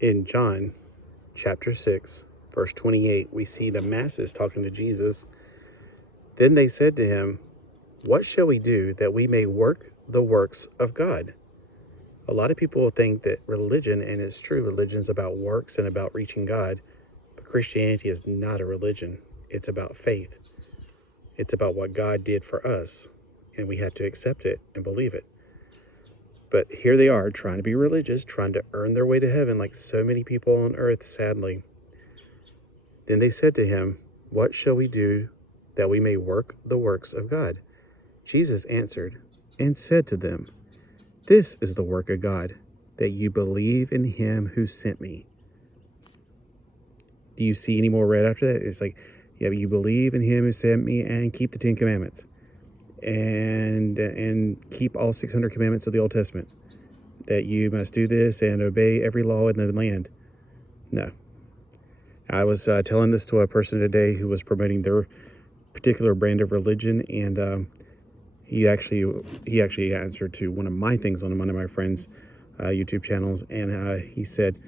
In John chapter 6, verse 28, we see the masses talking to Jesus. Then they said to him, "What shall we do that we may work the works of God?" A lot of people think that religion, and it's true, religion is about works and about reaching God, but Christianity is not a religion. It's about faith. It's about what God did for us, and we have to accept it and believe it. But here they are trying to be religious, trying to earn their way to heaven like so many people on earth, sadly. Then they said to him, "What shall we do that we may work the works of God?" Jesus answered and said to them, "This is the work of God, that you believe in him who sent me." Do you see any more red after that? It's like, yeah, you believe in him who sent me and keep the 10 commandments and keep all 600 commandments of the Old Testament, that you must do this and obey every law in the land. No. I was telling this to a person today who was promoting their particular brand of religion, and he actually answered to one of my things on one of my friends' YouTube channels, and he said,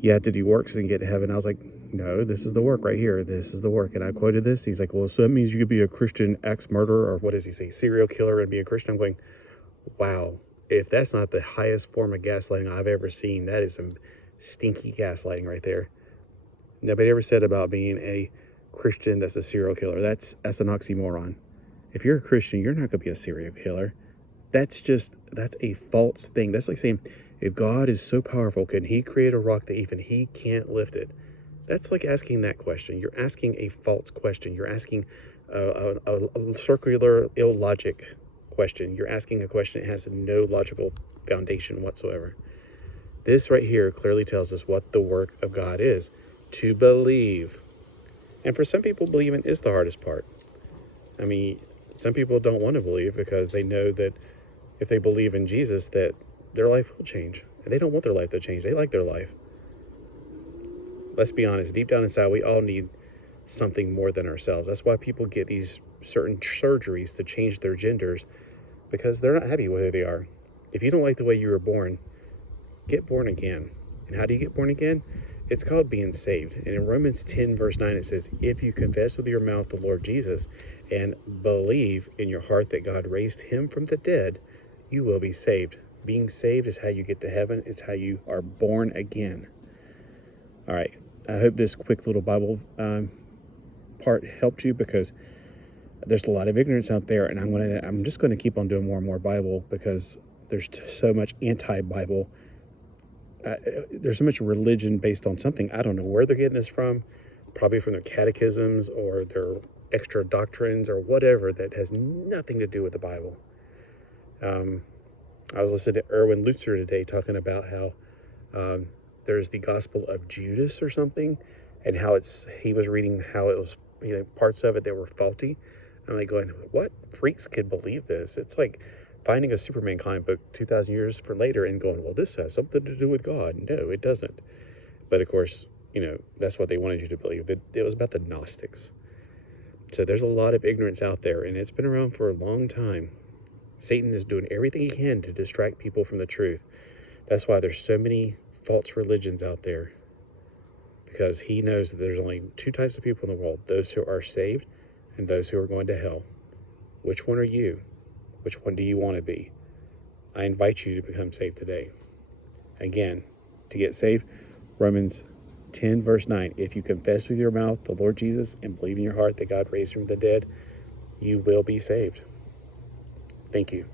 "You have to do works and get to heaven." I was like, "No, this is the work right here. This is the work." And I quoted this. He's like, "Well, so that means you could be a Christian ex-murderer," or what does he say, serial killer, and be a Christian. I'm going, wow, if that's not the highest form of gaslighting I've ever seen, that is some stinky gaslighting right there. Nobody ever said about being a Christian that's a serial killer. That's an oxymoron. If you're a Christian, you're not going to be a serial killer. That's a false thing. That's like saying, if God is so powerful, can he create a rock that even he can't lift it? That's like asking that question. You're asking a false question. You're asking a circular, illogic question. You're asking a question that has no logical foundation whatsoever. This right here clearly tells us what the work of God is, to believe. And for some people, believing is the hardest part. I mean, some people don't want to believe because they know that if they believe in Jesus, that their life will change. And they don't want their life to change. They like their life. Let's be honest, deep down inside, we all need something more than ourselves. That's why people get these certain surgeries to change their genders, because they're not happy with who they are. If you don't like the way you were born, get born again. And how do you get born again? It's called being saved. And in Romans 10, verse 9, it says, "If you confess with your mouth the Lord Jesus and believe in your heart that God raised him from the dead, you will be saved." Being saved is how you get to heaven. It's how you are born again. All right. I hope this quick little Bible part helped you, because there's a lot of ignorance out there, and I'm just going to keep on doing more and more Bible, because there's so much anti-Bible. There's so much religion based on something. I don't know where they're getting this from, probably from their catechisms or their extra doctrines or whatever that has nothing to do with the Bible. I was listening to Erwin Lutzer today talking about how there's the Gospel of Judas or something, and how he was reading how it was, parts of it that were faulty. I'm like going, what freaks could believe this? It's like finding a Superman comic book 2,000 years later and going, well, this has something to do with God. No, it doesn't. But of course, that's what they wanted you to believe. That it was about the Gnostics. So there's a lot of ignorance out there, and it's been around for a long time. Satan is doing everything he can to distract people from the truth. That's why there's so many false religions out there, because he knows that there's only two types of people in the world: those who are saved and those who are going to hell. Which one are you? Which one do you want to be? I invite you to become saved today. Again, to get saved, Romans 10, verse 9, if you confess with your mouth the Lord Jesus and believe in your heart that God raised him from the dead, you will be saved. Thank you.